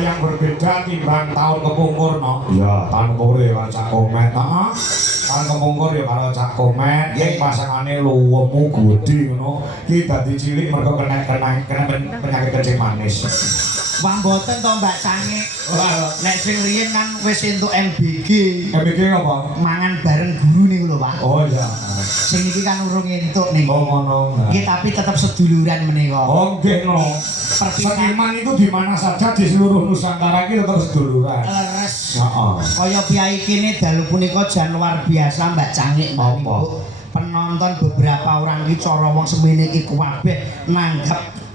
yang berbeda timbang tahun kepungkur no. Iya, tahun kepungkur ya karo Cak Komet. Heeh. Tahun kepungkur ya karo Cak Komet. Ning pasangane luwemu gedhe ngono. Ki dadi cilik mergo kena penyakit kencing manis. Wah mboten to Mbak Sange. Nek sing riyen kan wis entuk MBG. MBG apa? Mangan bareng guru niku lho, Pak. Oh iya. Sing iki kan urung entuk niku. Oh ngono. Nggih tapi tetep seduluran menika. Oh nggih no. Seniman itu di mana saja di seluruh Nusantara iki tetep seduluran. Leres. Heeh. Kaya piyai kene dalu punika jan luar biasa Mbak Cangik Apa? Bu. Penonton beberapa orang iki cara wong semene iki kabeh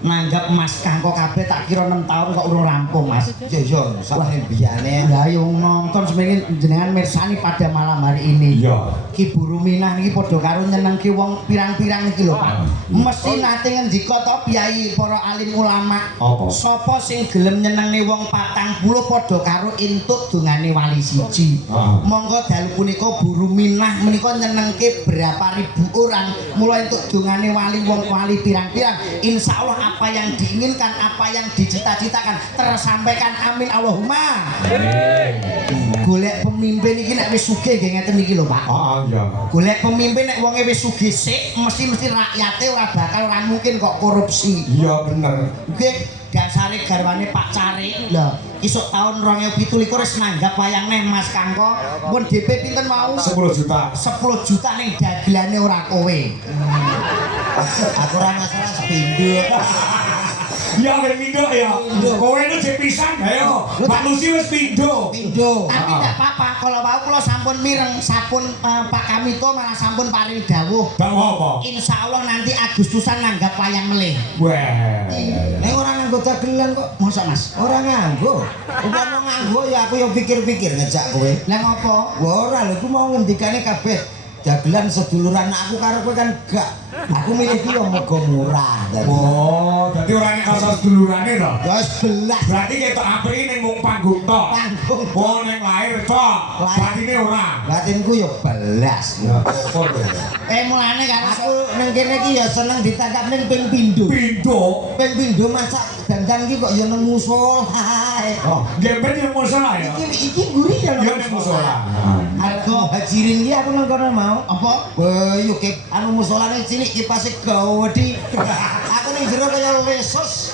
nanggap Mas Kangko kabeh tak kira 6 tahun kok urung rampung Mas. Iya, sampe biyane. Lah yo nonton semene jenengan mirsani pada malam hari ini. Iya. Ki Bu Ruminah niki padha karo nyenengke wong pirang-pirang iki lho Pak. Mesti nate ngendika to piyai para alim ulama. Apa? Sapa sing gelem nyenengne wong 40 padha karo entuk dongane wali siji. Monggo dalu punika Bu Ruminah menika nyenengke berapa ribu orang mulai entuk dongane wali wong wali pirang-pirang. Insyaallah apa yang diinginkan, apa yang dicita-citakan tersampaikan, amin Allahumma. Golek pemimpin iki nek wis sugih nggih ngeten iki lho Pak. Heeh iya. Golek pemimpin nek wonge wis sugih sik mesti rakyate ora mungkin kok korupsi. Iya bener. Nggih dasare garwane Pak Cari lho isuk taun 2017 wis nanggap wayang neh Mas Kangko pun DP pinten mau 10 juta. 10 juta ning dagelane ora kowe. Aku ora masalah sepindho. Ya ben pindho ya. Kowe itu jek pisan ayo. Pak Lucy wis pindho. Pindho. Tapi tidak apa-apa kalau mau kula sampun mireng sampun Pak Kamito malah sampun paring dawuh. Dawuh apa? Insyaallah nanti Agustusan nanggap wayang melih. Wah. Nek ora nganggo dagelan kok. Mosok Mas? Ora nganggo. Upama nganggo ya aku yo pikir-pikir ngejak kowe. Lah ngopo? Wah ora lho, aku mau ngendikane kabeh dagelan seduluran aku karo kowe kan gak. Aku milih iki yo mergo murah. Oh, dadi ora nek rasa sedulurane to. Ya wis belas. Berarti ketok apike ning mung panggung tok. Panggung. Oh ning lahir tok. Batine ora. Batinku yo belas. Ya apa to? Mulane kan Aku nang kene iki ya seneng ditangkap ning ping pindho. Pindho. Ping pindho masak dandan iki kok ya nang musala. Oh, gembet yang musola ya. Iki gurih ya Ya ning musola. Harga hajirin iki aku nang kono mau. apa? Wah, yo ke anu musolane cilik kipase gawedi. Aku ning jero kaya lesos.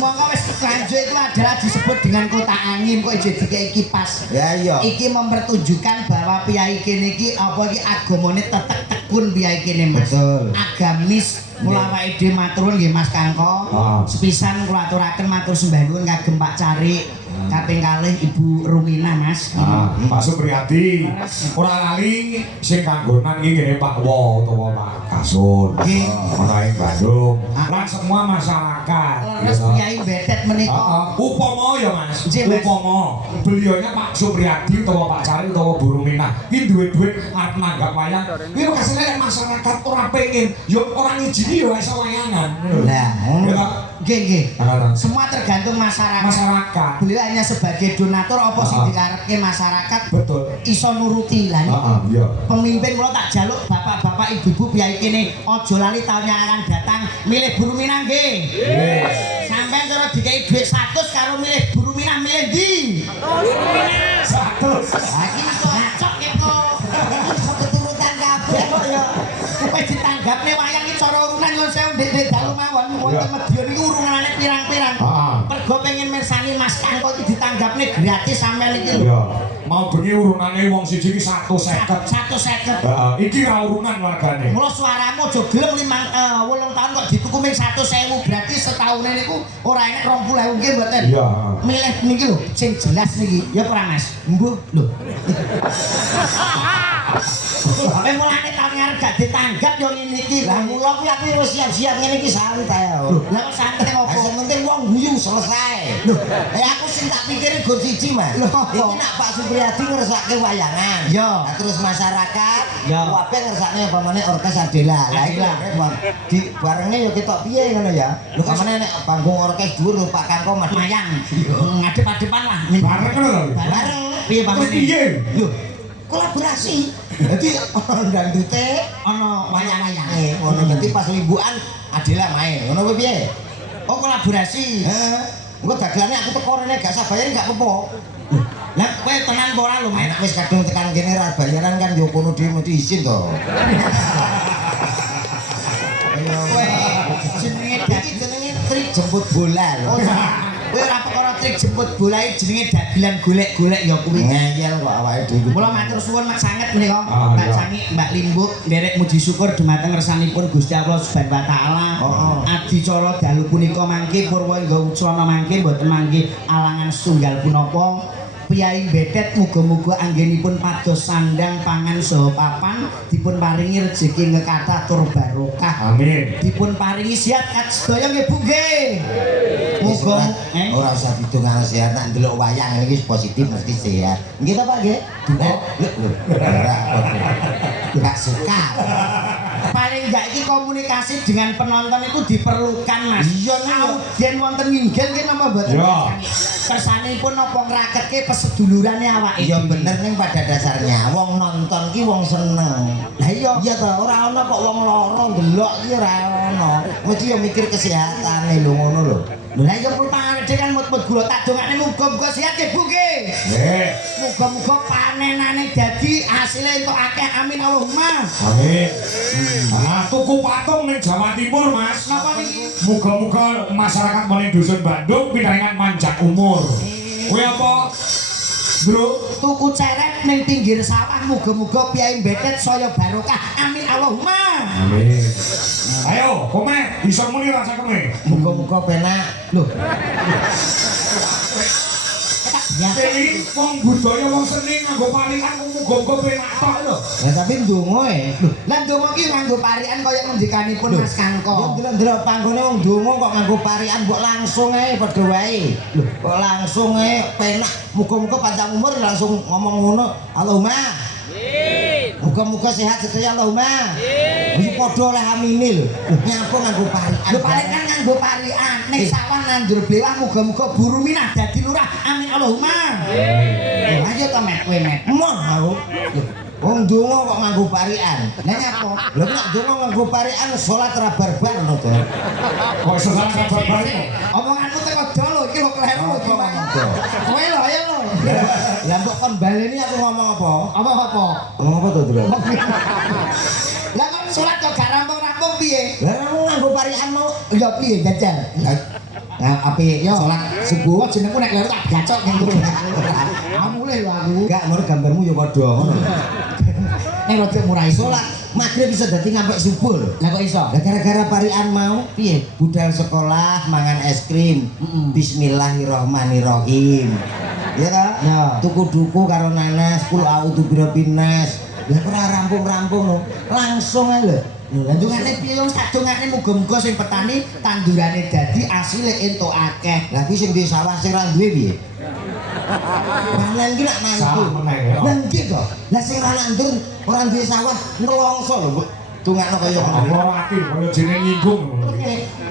Monggo wis Ganjo itu adalah disebut dengan kota angin kok jadi kayak kipas. Ya iya. Iki mempertunjukkan bahwa piyai kene iki apa iki agamane tetek tekun piyai kene Mas. Betul. Agamis mula awake dhewe matur nggih Mas Kangko. Sepisan kula aturaken matur sembah nuwun kagem Pak Cari. Kaping kalih Ibu Rumina Mas. Pak Supriyadi. Ora lali sing kanggonan iki ngene Pak Wo utawa Pak Kasun. Nggih. Ana ing Bandung. Lan semua masyarakat. Leres piyai betet menika. Upama ya Mas. Nggih, Mas. Upama beliaunya Pak Supriyadi utawa Pak Cari utawa Bu Rumina iki duwe-duwe arep nanggap wayang. Kuwi kasane masyarakat ora pengen, yo ora ngijini yo iso wayangan. Lah, Nggih nggih. Nah, Semua tergantung masyarakat. masyarakat. Beliau hanya sebagai donatur apa sing dikarepke masyarakat Betul. iso nuruti lah niku. Iya. Pemimpin kula tak jaluk bapak-bapak ibu-ibu piyai kene aja lali taun yang akan datang milih Bu Rumina nggih. Nggih. Sampeyan cara dikai dhuwit 100 karo milih Bu Rumina milih ndi? 100. Ha iki iso cocok gitu. Iso keturutan kabeh kok ya. Wis ditanggaple wayang iki cara urunan yo sewu ndek dalu mawon wonten Medion iki urunane pirang-pirang. Pergo pengen mirsani Mas Kangko iki ditanggapne gratis sampeyan iki lho. Iya. Mau bengi urunane wong siji iki 150. 150. Heeh, iki ra urunan wargane. Mula suaramu aja gelem 8 tahun kok dituku ming 100.000 gratis setahun niku ora enek 20.000 nggih mboten. Iya. Milih niki lho sing jelas niki. Ya ora Mas? Mbuh lho. Mulane tahun ngarep gak ditanggap yo ngene iki. lah mula kuwi aku wis siap-siap ngene iki santai. Lah kok santai opo? Sing penting wong guyu selesai. Lho, aku sing tak pikir go siji, Mas. Iki nak Pak Supriyadi ngersake wayangan. Yo. Nah, terus masyarakat Yo. kabeh ngersakne apa meneh orkes Adela. Lah iki di barenge yo ketok piye ngono ya. Lho kamane nek panggung orkes dhuwur lho Pak Kangko Mayang. Ngadep-adepan lah. Bareng lho. Bareng. Piye Terus pamane? piye? Lho, kolaborasi. Jadi dangdute Ana wayang-wayange. ngono dadi pas wibukan Adela main. Ngono kuwi piye? Oh kolaborasi. Heeh. Engko dagelane aku teko rene gak usah bayar gak apa-apa. Lah kowe tenan apa ora lho, Met? Nek wis kadung tekan kene ra bayaran kan yo kono dhewe mesti izin to. Kowe jenenge Iki jenenge trik jemput bola lho. kowe ora perkara trik jemput bola iki jenenge dagelan golek-golek ya kuwi. Ngeyel kok awake dhewe. Mula matur suwun Mak Sanget menika, Ah, Mbak iya. Sangi, Mbak Limbuk nderek muji syukur dumateng ngersanipun Gusti Allah Subhanahu wa taala. Adicara dalu punika mangke Purwangga Ucana mangke boten mangke alangan setunggal punapa. Piyai Betet muga-muga anggenipun pados sandang pangan saha papan dipun paringi rejeki ngekathah tur barokah. Amin. Dipun paringi sehat kat sedaya nggih Bu nggih. Muga Ora usah didonga sehat nek ndelok wayang iki positif mesti sehat. Nggih ta Pak nggih? Lho, ora gak suka. paling enggak iki komunikasi dengan penonton itu diperlukan Mas. Iya, audien wonten nginggil ki napa mboten? Iya. Kersanipun napa ngraketke pesedulurane awake. Iya bener ning pada dasarnya wong nonton ki wong seneng. Lah iya to, ora ana kok wong lara ndelok ki ora ana. Mesti yo mikir kesehatane lho ngono lho. Lha lah iya pulpane kan mut-mut gula tak dongane muga-muga sehat nggih Bu nggih. Nggih. Muga-muga panenane dadi hasilnya entuk akeh amin Allahumma. Amin. Nah, tuku patung ning Jawa Timur, Mas. Napa niki? Muga-muga masyarakat maning dusun Bandung pinaringan panjang umur. Kuwi apa? Bro, Tuku ceret ning pinggir sawah muga-muga piyai Betet saya barokah. Amin Allahumma. amin. Ayo, komen, bisa muni rasa kene. Muga-muga penak. Loh. Ya, Iki wong budaya wong seni nganggo parikan muga-muga penak tok lho. Lah tapi ndonga lah ndonga ki nganggo parian kaya ngendikanipun Mas Kangko. Ndelok panggone wong ndonga kok nganggo parian mbok langsung ae padha wae. Lho, kok langsung ae penak. Muga-muga panjang umur langsung ngomong ngono. Allahumma. Muga-muga sehat sedaya Allahumma. Wis padha oleh amine lho. Nyapa nganggo parian. Lho paling kan nganggo parian ning sawah nandur blewah muga-muga buru minah dadi lurah. Amin Allahumma. Ayo to Met kowe Met. Mon aku. Wong ndonga kok nganggo parian. Lah nyapa? Lho nek ndonga nganggo parian salat ra barbar ngono to. Kok sesalah kabar baik. Omonganmu teko dolo iki lho kleru lho gimana? Kowe lho ayo lho. Lah mbok kon baleni aku ngomong apa? Apa-apa? Ngomong apa to, Dra? Lah kan salat kok gak rampung-rampung piye? Lah kamu nganggo parian mau Ya piye jajal? Nah, api Yo. salat subuh. Kok jenengku nek kleru tak gacok ngene. Amule lho aku. Enggak, menurut gambarmu ya padha ngono. Ning rada murah iso. Salat maghrib bisa dadi ngampe subuh lho. Lah kok iso? Lah gara-gara parian mau piye? Budal sekolah mangan es krim. Bismillahirrahmanirrahim. Ya ta? Ya. Tuku duku karo nanas, kul audu birabbinas. Lah ora rampung-rampung lho. Langsung ae lho. Lho lah dongane piye wong sak dongane muga-muga sing petani tandurane dadi asile entuk akeh. Lah kuwi sing di sawah sing ra duwe piye? Panen ki nak nandur. Salah meneh ya. Lah nggih to. Lah sing ra nandur ora duwe sawah nelongso lho, Bu. Tungakno kaya ngono. Ora ati, kaya jeneng nyinggung.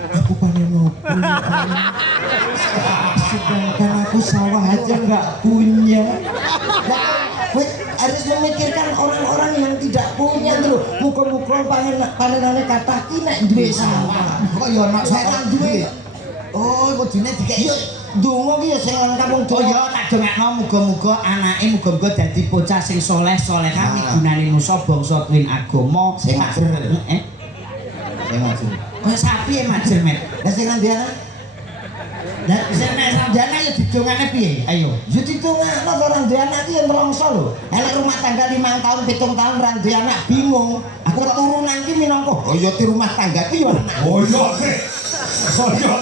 Aku panen opo? Sedangkan aku sawah aja nggak punya. Nah, harus memikirkan orang-orang yang tidak punya tuh. Muka-muka panenane kata nek duwe sawah. Kok ya ana Nek ra duwe. Oh, kudune dikeki. Iya, donga ki ya sing lan kampung Oh ya tak dongakno muga-muga anake muga-muga dadi bocah sing saleh salehah migunani nusa bangsa tuwin agama Sing majer. Sing majer. Kaya sapi ya majer Met. Lah sing nang diana? Lah sing nek sarjana ya didongane piye? Ayo. Ya ditungakno to orang duwe anak ki ya merongso lho. Elek rumah tangga 5 tahun 7 tahun ra duwe anak bingung. Aku keturunan ki minangka. Oh ya di rumah tangga ki ya anak. Oh iya. Oh iya.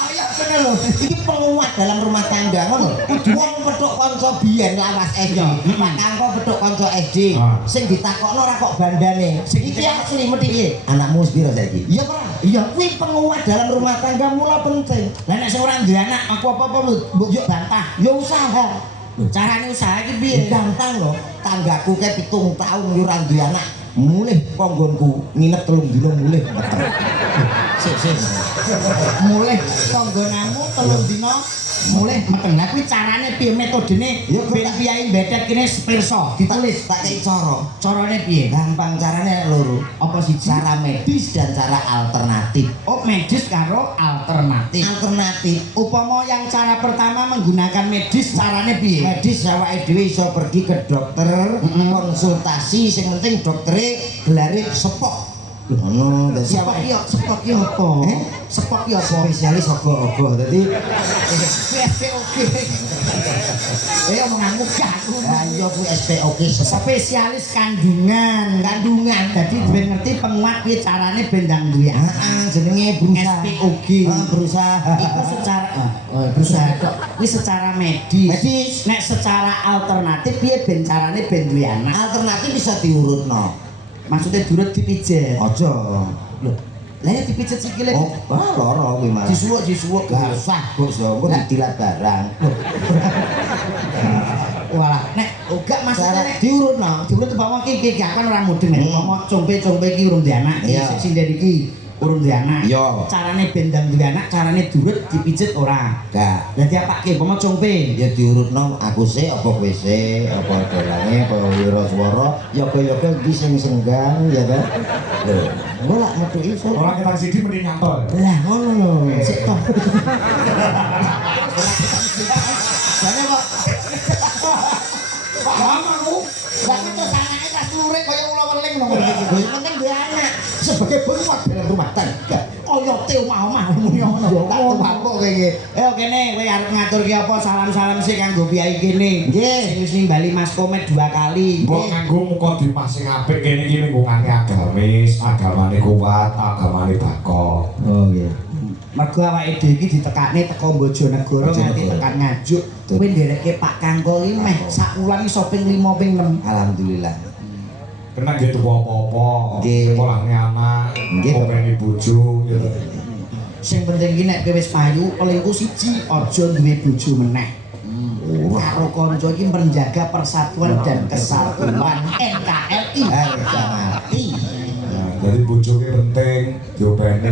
Ayo kene lho. Iki penguat dalam rumah tangga ngono. Wong petuk kanca biyen lawas SD. Pak Kangko petuk kanca SD. Sing ditakokno ora kok bandane. Sing iki asli mesti piye? Anakmu wis piro saiki? Iya, Pak. Iya, kuwi penguat dalam rumah tangga mula penting. Lah nek sing ora duwe anak aku apa-apa mbok yo bantah. Ya usaha. Carane usaha iki piye? Gampang loh. Tanggaku ke 7 tahun yo ora duwe anak. Mulih panggonku nginep 3 dina mulih. Sik. Mulih panggonamu 3 dina mulai meteng lah kuwi carane piye metodene Ya, ben piyai mbetet kene pirsa ditulis tak kei cara. carane piye Gampang carane loro. apa siji Cara medis dan cara alternatif. oh medis karo alternatif Alternatif. upama yang cara pertama menggunakan medis carane piye Medis awake dhewe iso pergi ke dokter, konsultasi sing penting doktere gelare sepok. Ngono, dadi sepok ki apa sepok ki apa spesialis ogo-ogo. Dadi oke omonganmu gak ayo ku SPOK spesialis kandungan jadi ben ngerti penguat piye carane ben ndang duwe jenenge berusaha. SPOG Berusaha. itu secara berusaha kok kuwi secara medis nek secara alternatif piye ben carane ben duwe anak Alternatif bisa diurutno. maksudnya durut dipijet Aja. lho lah ya dipijet sikile Oh, lara kuwi Mas. disuwuk Gak usah, Bos. Engko ditilat barang. walah nek gak maksudnya nek Diurutno. diurut bawa ki gak kan ora mudeng nek umpama compe-compe ki urung duwe anak Iya. sing dari ki urung duwe anak Iya. carane bendang duwe anak carane durut dipijet ora Gak. dadi apake umpama compe Ya diurutno aku sih apa kowe sih apa dolane apa wira swara ya kaya-kaya iki sing senggang ya ta. Lho, engko lak metu iso. Orang kita sini mending nyantol. Lah ngono lho. sik toh Jane kok Paham aku? gak ketok sangane tas lurik kaya ula weling lho yang penting duwe anak sebagai penguat dalam rumah tangga. oyote omah-omah muni ngono tak tumpuk kowe iki kene kowe arep ngatur ki apa salam-salam sih kanggo piyai kene Nggih. sing wis nimbali Mas Komet 2 kali Mbok nganggo muka dimas sing apik kene iki lingkungane agamis, agamane kuat, agamane bakok. Oh nggih. mergo awake dhewe iki ditekakne teko Bojonegoro nganti Bojonegoro. tekan Nganjuk kowe nderekke Pak Kangkol iki meh sak wulan iso ping 5 ping 6 Alhamdulillah. Kena gitu apa-apa. Nggih. Polane anak, Nggih. komeni bojo gitu. sing penting ki nek kowe wis payu pelingku siji aja duwe bojo meneh karo kanca iki menjaga persatuan dan kesatuan NKRI Harga mati. Nah, jadi bojoke penting, diopeni,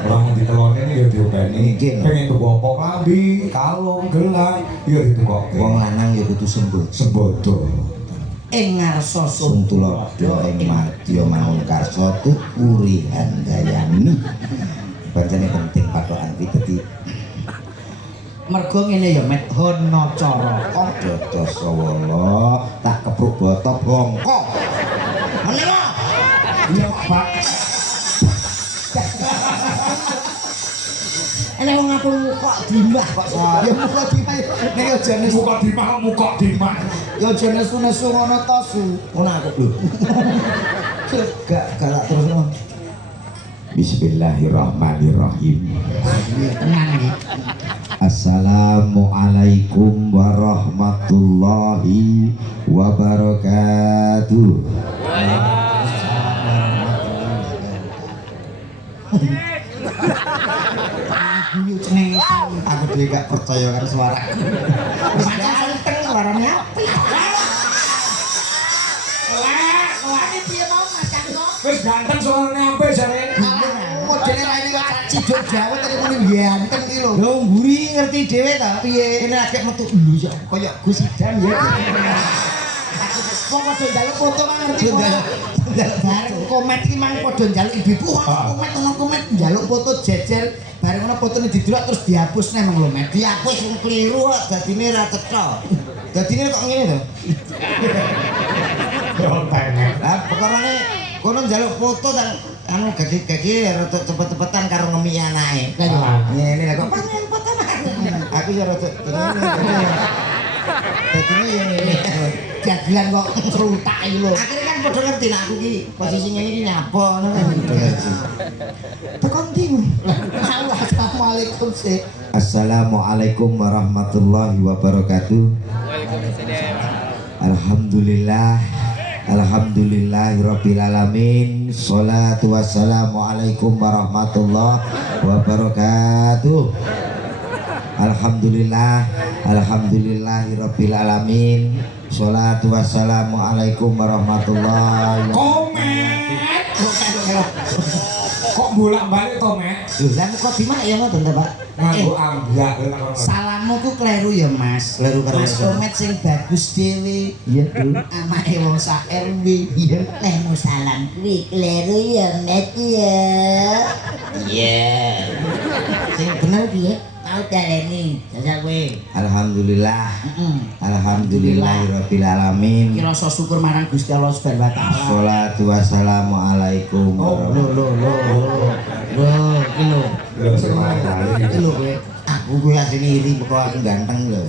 orang dikelone ya diopeni. Nggih. Pengen tuku apa klambi, kalung, gelang, ya ditukoke. Wong lanang ya kudu sembuh. Sembodo. ing ngarsa Sung tulodo ing madya mangun karsa tukuri handayani. Pancene penting patokan iki dadi mergo ngene ya met hono cara Dodo sawala tak kepruk boto bongko. Menawa Iya, Pak. ene wong aku kok dimbah kok ya muka dimbah nek aja nesu Muka dimah, muka dimah. ya aja nesu-nesu ngono to su ngono aku lho. Gak galak terus no. Bismillahirrahmanirrahim. tenang iki Assalamualaikum warahmatullahi wabarakatuh. guyu cenengan Aku dhewe gak percaya karo suaraku. wis ganteng suarane apik Lek, piye mau Mas Kangkong? Wis ganteng soalnya apa jare? Modele raine kok ciduk Jawa tadi muni ganteng iki lho. Lho mburi ngerti dhewe ta piye? Kene lagi metu lho ya kaya Gus Idam ya. Wong padha njaluk foto mah ngerti. Njaluk Bareng komet iki mang padha njaluk ibu-ibu ono komet njaluk foto jejer bareng ono fotone didelok terus dihapus neh mang lho Met. Dihapus wong kliru kok dadine ra cetha. Dadine kok ngene to. Yo pengen. Lah perkarane kono njaluk foto dan anu gagi-gagi rada cepet-cepetan karo ngemi anake. Lah yo. Ngene lha kok pengen foto mah. Aku ya rada ngene. Dadine ya ngene. Dagelan kok cerutak iki lho. Akhirnya kan padha ngerti nek aku iki posisi ngene iki nyapa ngono kan. Tekan ndi? Assalamualaikum sih. Assalamualaikum warahmatullahi wabarakatuh. Alhamdulillah. Alhamdulillahirabbil alamin. Shalatu wassalamu alaikum warahmatullahi wabarakatuh. Alhamdulillah. Alhamdulillahirabbil alamin. Shalatu wassalamu alaikum warahmatullahi wabarakatuh. Komet. Kok bolak-balik to, Mek. Lho, lah kok dimak ya ngoten ta, Pak? Nganggo ambiak Salammu ku kleru ya, Mas. Kleru karo Mas apa? Omet sing bagus dhewe. Iya, Bro. Anake wong sak RW. Iya. Lemu salam kuwi kleru ya, Met ya. Iya. Sing bener piye? Mau daleni, jajal kowe. Alhamdulillah. Alhamdulillahirabbil alamin. Iki rasa syukur marang Gusti Allah Subhanahu wa taala. Sholatu wassalamu alaikum. Oh, lho. Iki lho. Iki lho kowe. Aku kuwi asline iri kok aku ganteng lho.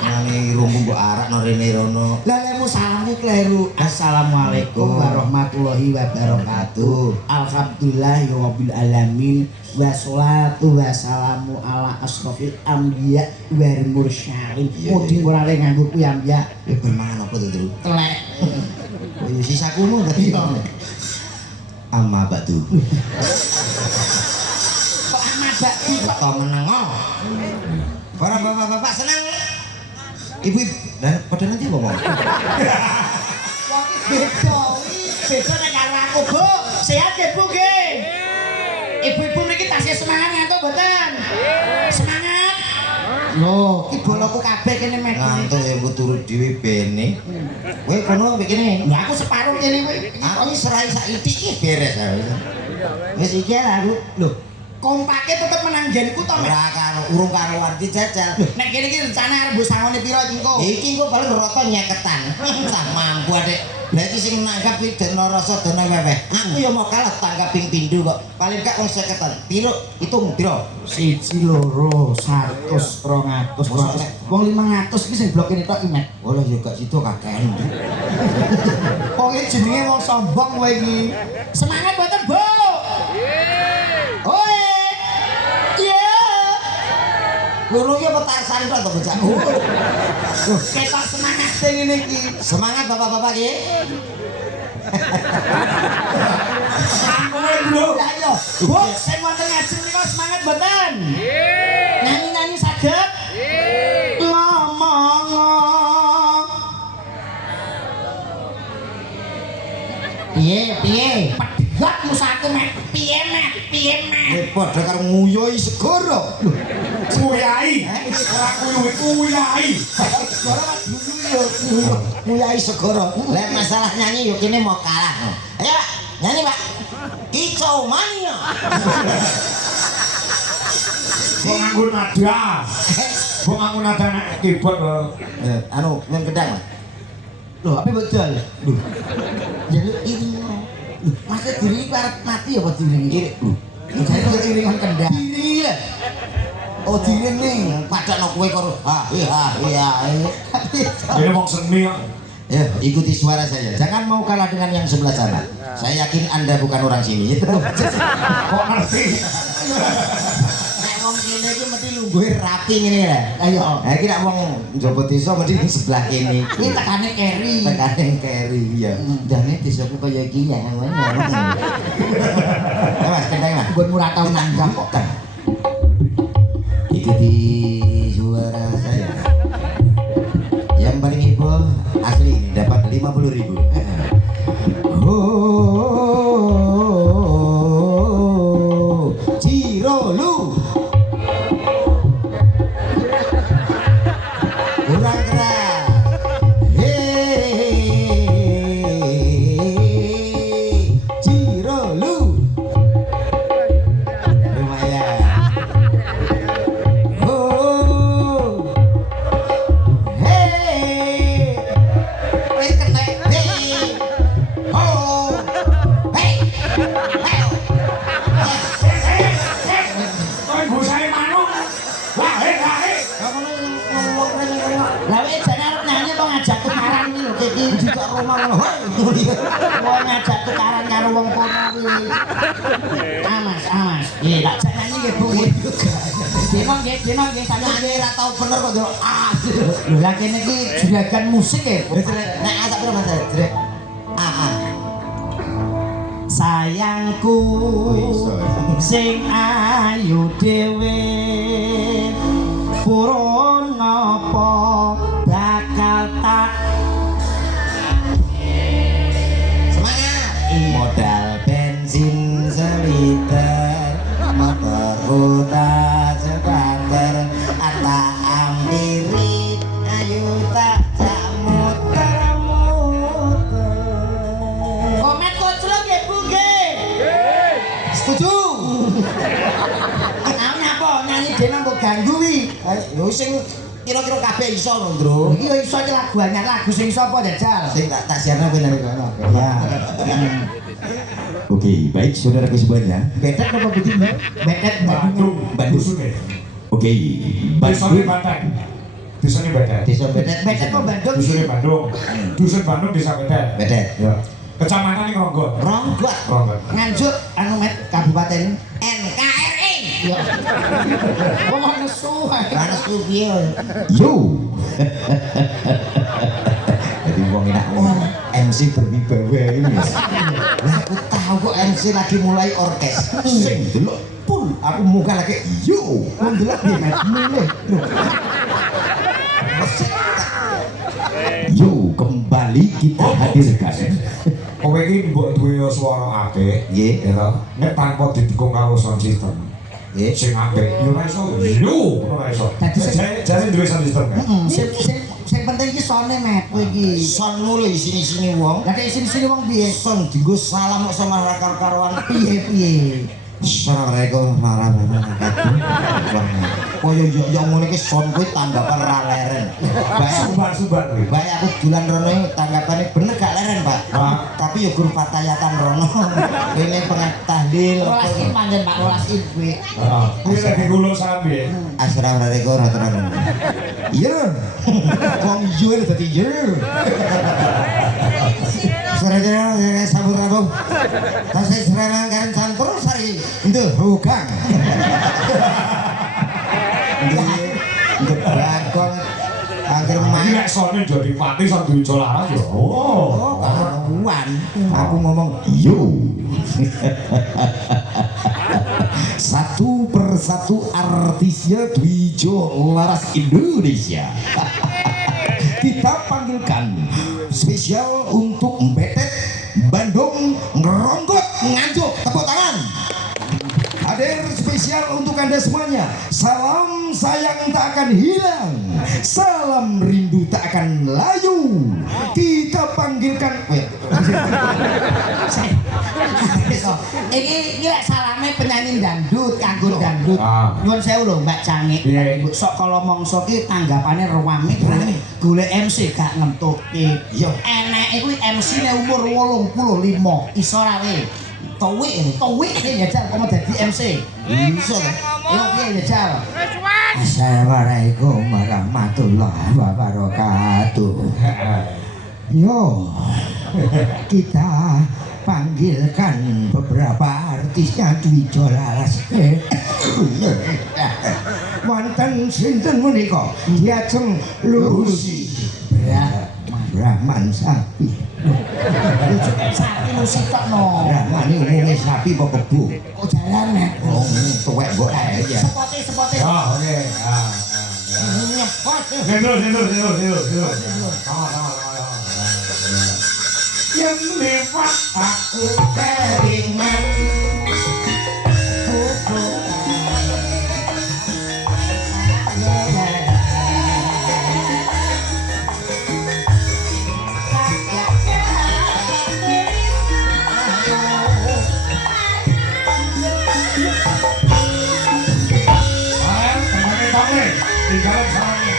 Ngene irungku mbok arak no rene rono. Lah lemu salammu kleru. Assalamualaikum warahmatullahi wabarakatuh. Alhamdulillahirabbil alamin. Wassalatu wassalamu ala asrofil anbiya wal mursalin. Mudhi ora le nganggo kuwi ambiya. Ya bermangan apa to, Tru? Telek. Oh ya sisakumu tadi. Amma batu. Kok amat bakti kok Kok menengo. Para bapak-bapak senang. Ibu dan pada nanti ngomong. wong iki beda nek karo aku, Bu. Sehat nggih, Bu nggih? Ibu-ibu mriki tasih semangat ngantuk mboten? Semangat. Loh, iki boloku kabeh kene mek. Ngantuk ya mbok turut dhewe bene. Kowe kono mbek kene. Lah aku separuh kene kowe. Aku serai saiki iki beres ya. Wis iki aku. Loh, kompake tetep menanggenku to, Mek. Ora karo urung karo arti jajal. Nek kene iki rencana arep mbok sangone pira iki engko? Iki engko paling roto nyeketan. Cah mampu Adek. Lah iki sing nangkap iki dene rasa dene weweh. Aku ya mau kalah tangkap ping pindho kok. Paling gak wong 50-an. Piro? Hitung piro? 1 2 100 200 wong 500 iki sing blok kene tok iki, Mek. Oh lah ya gak situ kakean. Wong iki jenenge wong sombong kowe iki. Semangat mboten, Bu? Oi. Iya. Loro iki apa tarsan tok to bocah? Ketok semangat sing ngene iki. Semangat bapak-bapak iki. Sampai bro. Lah iya. Bu, sing wonten ngajeng niku semangat mboten? Nyanyi-nyanyi saged? Ngomong. Piye? Pedhot musaku, Mek. Piye, Mek? Padha karo nguyoi segara. Kuyai. Ora kuyai. Nguyai segara. Lah masalah nyanyi yo kene mau kalah. Ayo, Pak. Nyanyi, Pak. Kicau mania. Kok nganggo nada. Kok nganggo nada nek keyboard lho. Anu, yang gedang, Mas. Loh, apa betul? Loh. Jaluk iring. Loh, masa diri ku arep mati apa diring iki? Jadi kok iringan kendang. Diri ya. Oh, diring ning. Padahal kowe karo iya. Ini wong seni kok. Ya, ikuti suara saya. Jangan mau kalah dengan yang sebelah sana. Saya yakin Anda bukan orang sini. Kok ngerti? Nek wong kene iki mesti lungguhe rapi ngene lho. Ayo. Nah, iki nek wong njaba desa mesti sebelah kene. Ini tekane keri. Tekane keri ya. Dane desaku kaya iki ya. Mas, kendang Mas. Nggon murah tau nanggap kok. Ikuti suara saya. Yang paling heboh asli ini dapat 50.000. Oh, Cirolu. Kurang keras. Hei, Cirolu. Lumayan. Oh, hey, wes kena, hey, oh, hey, Kok busae manuk. Lahe. Lah wis jane arep nyanyi kok ngajak tukaran iki lho iki juga rumah ngono. Mau ngajak tukaran karo wong kono kuwi. Amas. Nggih, tak jak nyanyi nggih, Bu. Dino nggih sampeyan nggih ora tau bener kok yo. Lho lah kene iki juragan musik ya. nek asak piro Mas? Drek. Sayangku sing ayu dhewe purun napa bakal tak Semangat. Modal bensin seliter. ganggu wi. Lho sing kira-kira kabeh iso lho, Ndro. Iki yo iso iki lagu anyar lagu sing sapa Jajal? Sing tak siarno kowe nang kono. Ya. Oke, baik saudaraku semuanya. Betet apa budi? Betet Bandung. Bandung. Oke, Dusunnya Bandung. Dusunnya Bedet. Desa Betet Betet apa Bandung? Dusunnya Bandung. Dusun Bandung desa Bedet. Bedet. Ya. Kecamatan ini Ronggot. Ronggot. Ronggot. Nganjuk anu met kabupaten NKRI. Ya. Wong nesu ae. Nesu piye? Yo. Jadi wong enak MC berwibawa ini. Lah aku tahu kok MC lagi mulai orkes. Sing delok pun aku muka lagi yo. Wong delok piye met milih. Yo, kembali kita hadirkan. Kowe iki mbok duwe swara apik, Nggih. ya toh. Nek tanpa didukung karo sound system. Nggih. Sing apik, yo ora iso. Yo, ora iso. Dadi Jare duwe sound system kan. Sing penting iki sone met kowe iki. Sonmu lho isini-isini wong. Lah nek sini wong piye? Son dienggo salam kok sama karo-karoan. Piye? Assalamualaikum warahmatullahi wabarakatuh. Koyo yo ngene iki son kuwi tanggapan ra leren. Subar-subar kuwi. Bae aku dolan rono tanggapane bener gak leren, Pak. Tapi yo guru patayatan rono. Kene pengetahdil. Rolas iki panjen Pak rolas iki kuwi. Heeh. Kuwi lagi kula sampe. Assalamualaikum warahmatullahi wabarakatuh. Iya. Wong yo dadi yo. Saudara sabun rabung. Tasih serangan kan campur sari. Itu hukang. Untuk bakong agar main. Nek sone jadi pati sak duwe laras yo. Oh, karuan. Aku ngomong yo. Satu persatu artisnya Dwijo Laras Indonesia. Kita panggilkan spesial untuk Betet Bandung Ngeronggot Nganjuk. Tepuk tangan. Hadir spesial untuk Anda semuanya. Salam sayang tak akan hilang. Salam rindu tak akan layu. Kita panggilkan Iki lek salame penyanyi dangdut, kanggo dangdut. Nyuwun sewu lho Mbak Cangik. Sok kala mangsa ki tanggapane rewame golek MC gak ngentukke. Ya eneke kuwi MC-ne umur 85, iso ra we. Tuwik iki Jajal kok dadi MC. Iso to. Yo piye Jajal? Assalamualaikum warahmatullahi wabarakatuh. Yo, kita panggilkan beberapa artisnya Dwijo Laras. Wonten sinten menika? Diajeng lurusi Brahman sapi. Sapi musik tok no. Brahman iki umumnya sapi apa kebo? Kok jalan nek. Tuwek mbok ae ya. Sepote. Ah, oke. Nyepot. Tidur. Sama. Yang lewat aku keringan. Tinggal sama.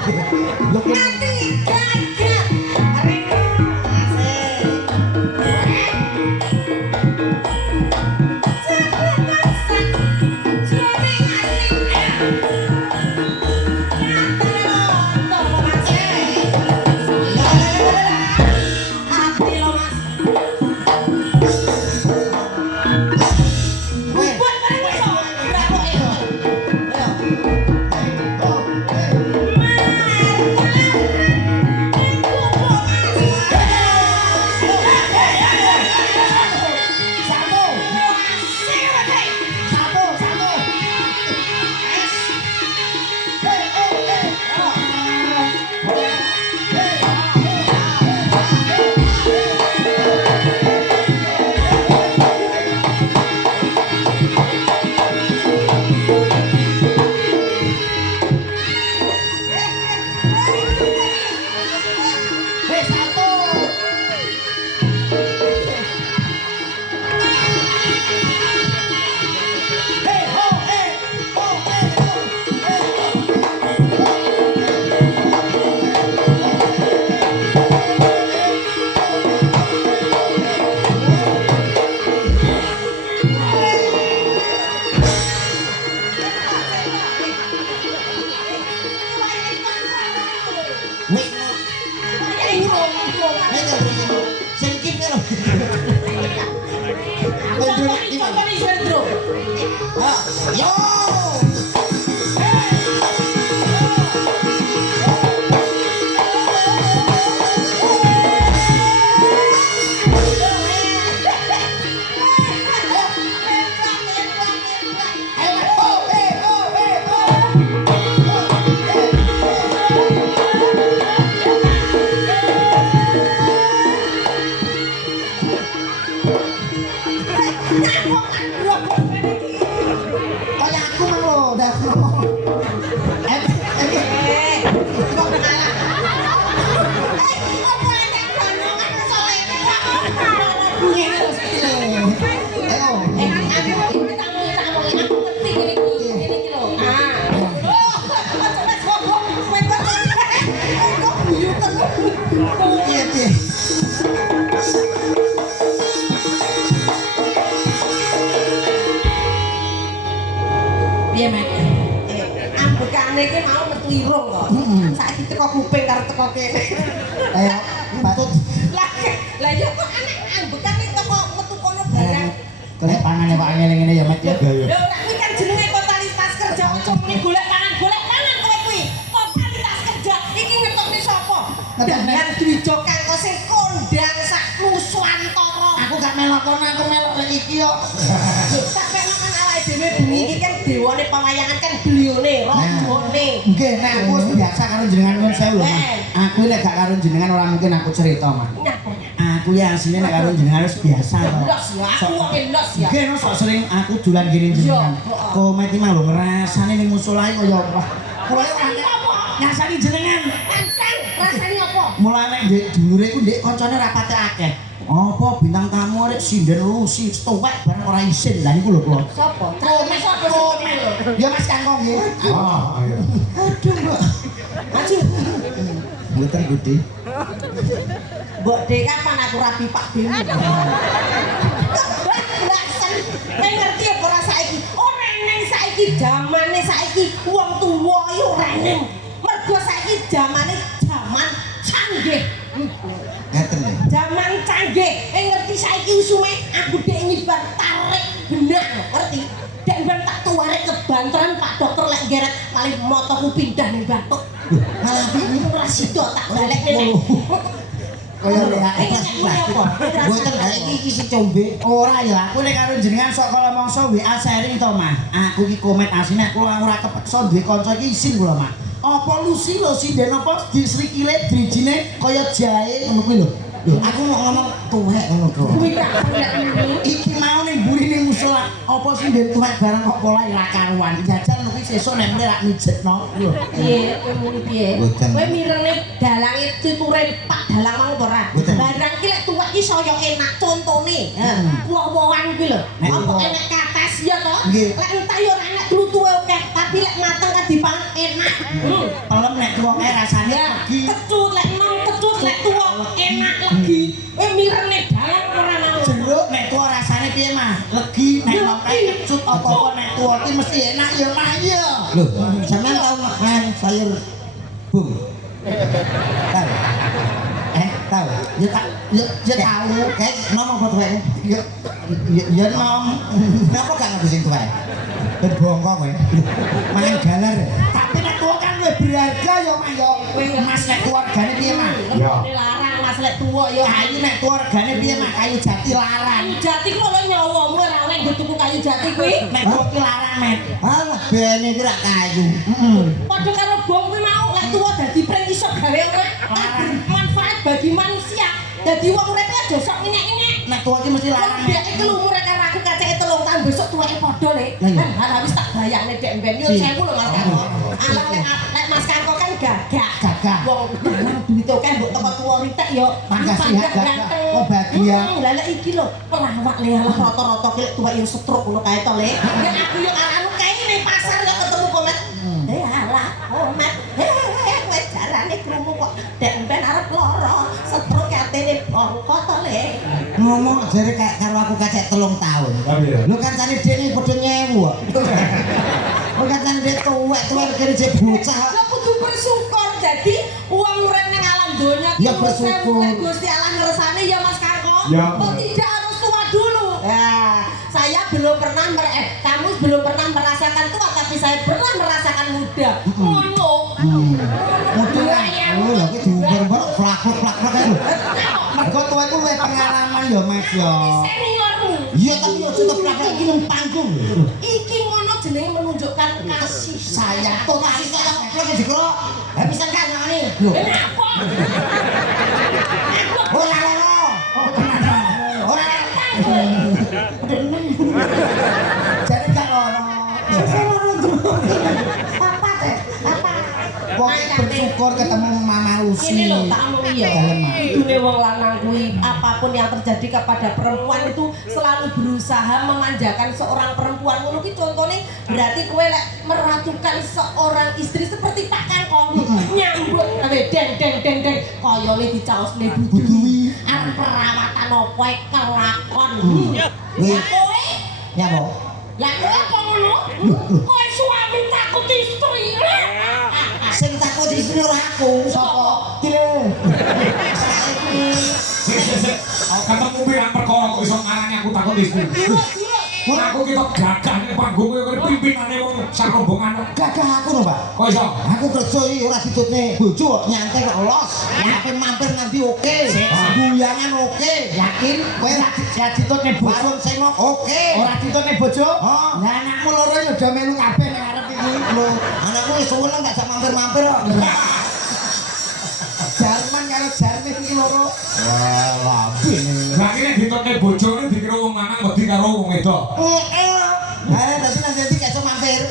Nanti gagat. Reno. Ambekane iki mau metu irung kok. Saiki teko kuping karo teko kene. Ayo, patut Lah ya kok anak ambekane teko metu kono barang. golek pangane Pak ngene-ngene ya, Mat ya. Lho ora kuwi kan jenenge totalitas kerja ojo muni golek pangan kowe kuwi. Totalitas kerja iki ngetokne sapa? Dengan Dwijo kanggo sing kondang sak Nuswantara. Aku gak melok kono, aku melok lek iki kok. Sampai kan awake dhewe bengi iki kan dewane pewayangan kan belione, rombone. Nggih, nek aku wis biasa karo jenengan nyuwun sewu lho, Mas. Aku nek gak karo jenengan ora mungkin aku cerita, Mas. Aku ya asline nek karo jenengan wis biasa to. Los ya, aku wong los ya. Nggih, sok sering aku dolan kene jenengan. Komet iki mah lho ngrasane ning musolahe kaya apa. Kula ora nyasani jenengan. Kang, rasane apa? Mulane nek ndek dulure iku ndek kancane rapate akeh. Apa bintang tamu arek sinden lusi stowek bareng ora isin. Lah niku lho kula. Sopo? Komet sapa komet? Ya Mas Kangkong nggih. Ah, iya. Aduh, Mbak. Maju. Mboten Budi. Mbok Dek kapan aku rapi Pak Demi. Blasen. Kowe ngerti apa ora saiki? Ora neng saiki jamane saiki wong tuwa yo ora neng. Mergo saiki jamane jaman canggih. Ngeten lho. Jaman canggih. Ngerti saiki usume aku dek nyibar tarik benang, ngerti? Dek ben tak tuarek ke Banten Pak Dokter lek ngeret paling motoku pindah ning Batuk. Malah Ini ora sida tak balik nek. kaya lek Iki nek muni apa? Mboten iki si combe. Ora ya, aku nek karo jenengan sok kala mangsa WA sharing to, Mas. Aku iki komet asline aku ora kepeksa duwe kanca iki isin kula, Mas. Apa lusi lho sinden apa disrikile drijine kaya jahe ngono kuwi lho. Lho, aku mau ngomong tuwek ngono to. Kuwi tak nek muni. Iki mau ning burine musola. Apa sinden tuwek barang kok pola ora karuan. Jajan kuwi sesuk nek mrene rak mijetno lho. Piye kowe muni piye? Boten. Kowe mirenge dalange tuture Pak Dalang mau ora? Boten. Barang ki lek tuwek ki saya enak contone. Woh-wohan kuwi lho. Nek Apa apa? enak kates ya to? Nggih. Lek entah ya ora enak tlutuhe akeh, tapi lek mateng kan dipangan enak. Pelem nek tuwa kae rasane Ya, legi. kecut lek nom kecut lek tuwa enak legi. Mirene dalan ora mau. Jeruk nek tuwa rasane piye mah? Legi nek nom kae kecut apa-apa nek tuwa ki mesti enak ya mah ya. Loh, sampean tau makan sayur bung? Tahu? Tahu? Ya tak ya tahu. Kayak nom apa tuh ya? Ya nom. Kenapa gak ngabisin tuh ya? Ben bongkok kowe. Mangan galar. Tapi nek tuwa kan luwih berharga ya mah ya. Mas nek tuwa regane piye mah? Ya. Larang Mas lek tuwa ya. Kayu nek tuwa regane piye mah? Kayu jati larang. Kayu jati ku ora nyawamu ora oleh nggo tuku kayu jati kuwi. Nek tuwa ki larang met. Alah, bene iki rak kayu. Padha karo bom kuwi mau lek tuwa dadi pring iso gawe ora manfaat bagi manusia. Dadi wong urip aja sok nyek-nyek. Nek tuwa ki mesti larang. Dia iki lumure karo aku kaceke 3 tahun besok tuweke padha le. Lah wis tak bayangne dek mben yo 1000 lho Mas Karko. Alah lek Mas Karko kan gagah. Gagah. Wong nang duit akeh mbok teko tuwa ritek yo Pangkat sihat gagah. Oh bahagia. Lah lek iki lho pelawak le alah rata-rata ki lek tuwek yo stroke ngono kae to le. Nek aku yo anu kae ning pasar yo ketemu komet. Alah komet. Wes jarane krungu kok dek mben arep lara. Stroke atene bongkot to le. Ngomong jare kayak karo aku kacek 3 tahun. Lu kancane dene padha nyewu kok. Lu kancane dek tuwek-tuwek kene jek bocah. Lah kudu bersyukur jadi uang urip ning alam donya Ya, bersyukur. Gusti Allah ngersane ya Mas Karko. Ya. Kok tidak harus tua dulu. Ya, saya belum pernah kamu belum pernah merasakan tua tapi saya pernah merasakan muda. Ngono. Mudah lah. Oh, lha ki diumbar-umbar flak-flak kan. Mergo tuwa iku luwih pengalaman ya Mas ya. Seniormu. Iya tapi yo tetep flak iki nang panggung. Iki ngono jenenge menunjukkan kasih sayang. Kok kasih kaya flak dikira. Ha pisan kan ngene. Lho. Kenapa? Ora loro. Ora. Jare gak loro. Apa teh? Apa? Wong bersyukur ketemu Mama Lucy. Ini loh tak mau iya. Dalem. Idune wong lanang kuwi apapun yang terjadi kepada perempuan itu selalu berusaha memanjakan seorang perempuan. Ngono ki contone berarti kowe lek meratukan seorang istri seperti Pak Kangkong nyambut deng koyone dicaosne budui. Arep perawatan opo kelakon. Ya kowe? Ya, Bu. Lah kowe apa ngono? Kowe suami takut istri. Sing takut istri ora aku. Sapa? Dile. Oh, ketemu pirang perkara kok iso ngarani aku takut istri. Aku kita gagah ning panggung kowe pimpinane wong sak rombongan. Gagah aku lho, Pak. Kok iso? Aku kerja iki ora ditutne bojo kok nyantai kok los. Ape mampir nanti oke. Guyangan oke. Yakin kowe ora ditutne bojo Warung sing oke. ora ditutne bojo? Oh. Lah anakmu loro ya udah melu kabeh nang arep iki. Lho, anakku wis suweneng gak mampir-mampir kok. Jerman karo Jerman iki loro. Wah, labi. Lah iki nek ditutne bojone dikira wong lanang wedi karo wong wedok. Dadi nanti gak iso mampir.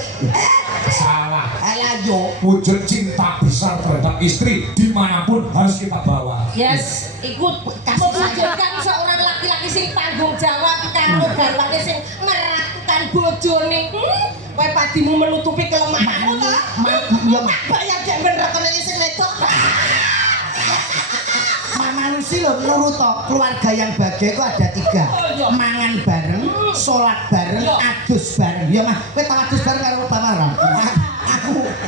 Salah. Alah yo. Wujud cinta besar terhadap istri dimanapun harus kita bawa. Yes, ikut mewujudkan seorang laki-laki sing tanggung jawab karo garwane sing meratukan bojone. Kowe padimu menutupi kelemahanmu to? Ya Mak. Bayar dek ben rekone sing wedok. Mama Lucy lho menurut toh keluarga yang bahagia itu ada 3. Mangan bareng, sholat bareng, adus bareng. Ya mah, kowe tau adus bareng karo Bapak ora?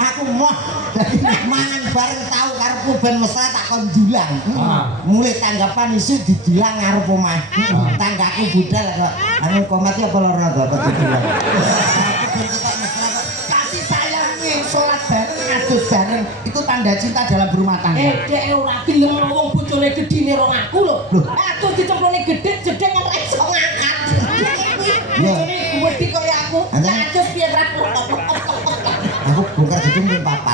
Aku moh dadi mangan bareng tau karepku ben mesra tak kon dulang. Mulai tanggapan isu didulang ngarep omah. Tanggaku budal kok anu komat apa lara kok didulang. Kasih sayangnya sholat bareng, adus bareng itu tanda cinta dalam berumah tangga. Dek ora gelem wong bojone gedine rong aku lho. Aduh dicemplone gedhe jedeng ora iso ngangkat. Bojone wedi kaya aku. Adus piye ra Aku bongkar gedung ping 4. apa?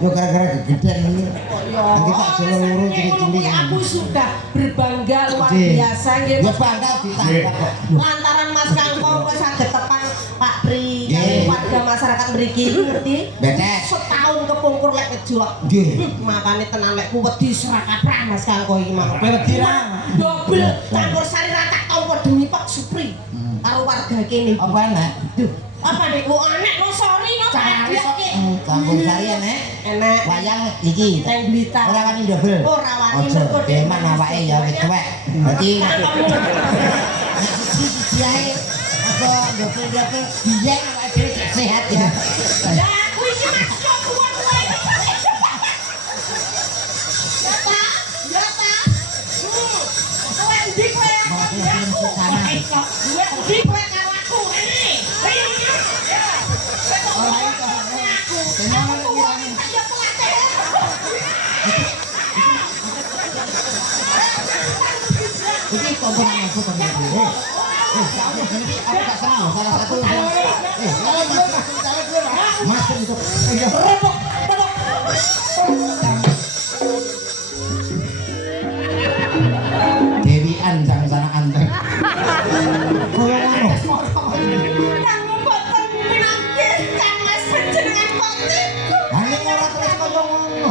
Yo gara-gara gegeden iki. Ya, Nanti tak jolo loro cilik-cilik. aku sudah berbangga luar Oke. biasa nggih. Ya bangga ditangkap kok. Lantaran Mas Kangkong kok saged tepang Pak Pri Nggih. warga masyarakat mriki ngerti? Betes. Setahun kepungkur lek ngejok. Nggih. Makane tenan lek ku wedi serakaprah Mas Kangkong iki mah. Kowe wedi ra? Dobel campur sari rata tampa demi Pak Supri. Karo warga kene. Apa enak? Duh, apa nek kok anek no sorry no Cari sok. Campur sarian Enak. wayang iki Nang Blitar. ora wani ndobel Ora wani ojo mergo deman awake ya wis tuwek dadi siji ae apa ndobel-ndobel biyen awake dhewe sehat ya Lah aku iki masuk tua-tua ini. Ya ta? Ya ta? Kowe ndi kowe aku? Kowe ndi kowe karo aku? Ini. ora iso tenan ngirani Ya pelatih. iki tontonan aku tenan iki kamu sendiri aku gak senang salah satu mas itu Dewi Anjang sana Anjang koyo ngono Kamu boten minangke Kang Mas panjenengan pati. hanya ora terus koyo ngono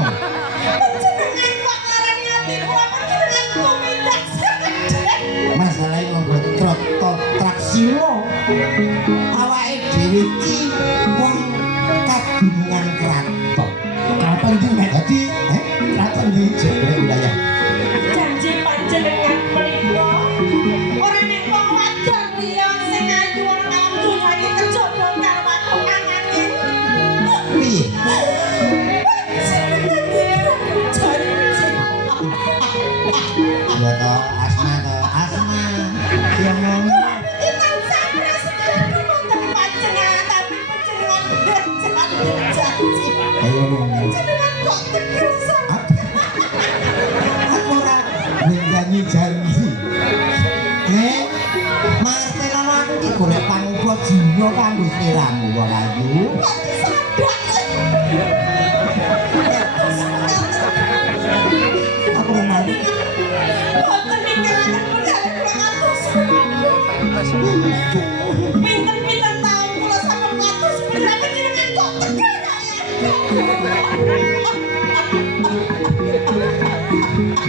Panjenengan kok ngarani ati kula panjenengan tumindak sekedhik. masalah nggo traksilo awake dhewe iki wong kagungan kraton kraton iki dadi kraton iki jebule wilayah Janji panjenengan menika ora nek wong wadon liya sing ayu ora ngalam donya iki kejaba karo aku angin. piye ya to asma ya ngomong ayo ngomong aku ora nyanyi janji Martenono aku iki golek panggo dina kanggo sliramu wong ayu aku menang Pinten-pinten taun kula sampun ngatus berapa jenengan kok tegal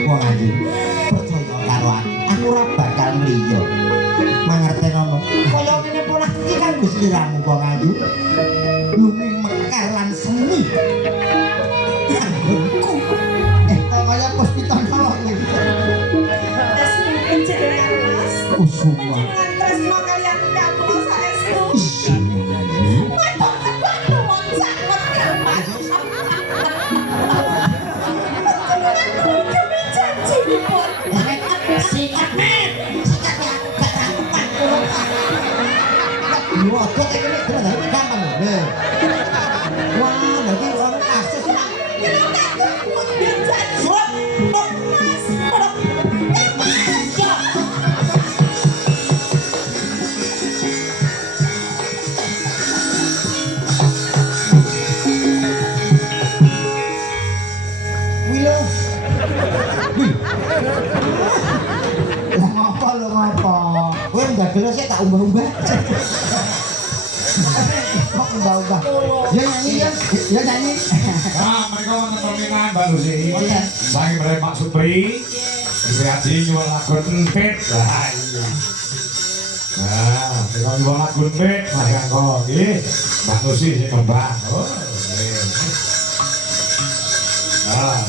wong ayu percaya karo aku ora bakal mliya mangertenono kaya ngene pola iki kanggo sliramu wong ayu luming mekar lan seni kanggoku kaya puspitan kala iki jenengan Mas. kusuma Jenengan tresno kalian kawula saestu. isine Wah, kok ini bener gampang lho. Wah, berarti orang kasus Wilo. Lah ngapa lo ngapa? Kowe ndadel sik tak umbah-umbah. Kok umbah-umbah? Ya nyanyi ya, ya nyanyi. Nah, mereka wonten pemilihan Mbak Lucy. Wonten. Saking dari Pak Supri. Kreasi nyuwun lagu entit. Lah iya. Nah, mereka nyuwun lagu entit. Mari kanggo nggih. Mbak Lucy sing kembang. Oh, nggih. Nah,